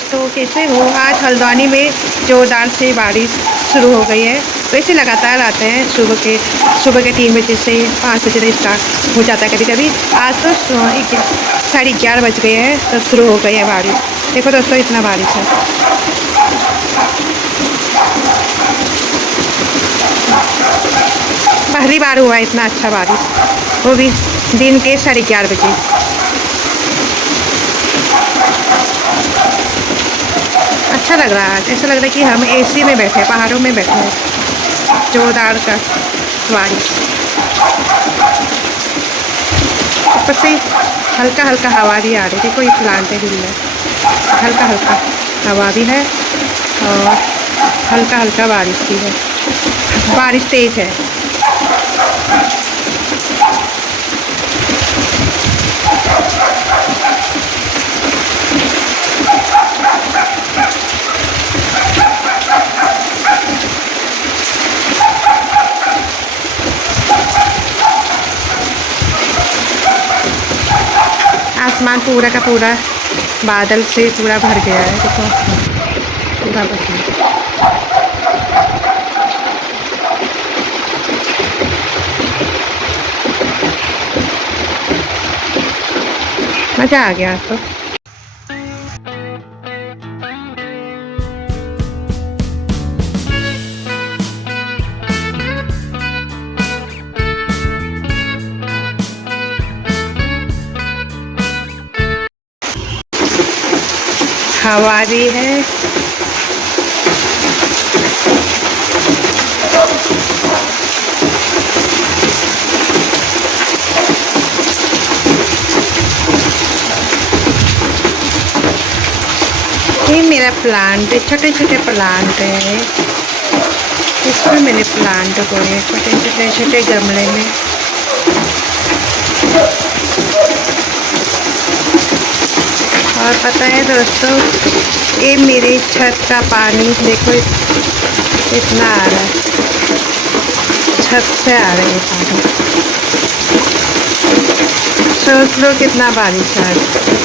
दोस्तों, कैसे हो? आज हल्द्वानी में ज़ोरदार से बारिश शुरू हो गई है। वैसे लगातार आते हैं सुबह के 3 बजे से 5 बजे तक स्टार्ट हो जाता है कभी कभी। आज तो 11:30 बज गए हैं तो शुरू हो गई है बारिश। देखो दोस्तों, इतना बारिश है। पहली बार हुआ है इतना अच्छा बारिश, वो भी दिन के 11:30 बजे। अच्छा लग रहा है, ऐसा लग रहा है कि हम एसी में बैठे हैं, पहाड़ों में बैठे हैं। जोरदार का बारिश, ऊपर से हल्का हल्का हवा भी आ रही है। देखो ये प्लांट है हिल में, हल्का हल्का हवा भी है और हल्का हल्का बारिश भी है। बारिश तेज है। आसमान पूरा का पूरा बादल से पूरा भर गया है। देखो पूरा भर गया। मज़ा आ गया तो। हवा भी है। ये मेरा प्लांट है, छोटे छोटे प्लांट है। इसमें मैंने प्लांट को छोटे छोटे गमले में। और पता है दोस्तों, ये मेरे छत का पानी देखो इतना आ रहा है, छत से आ रहा है पानी। सोच लो कितना बारिश आ रहा है।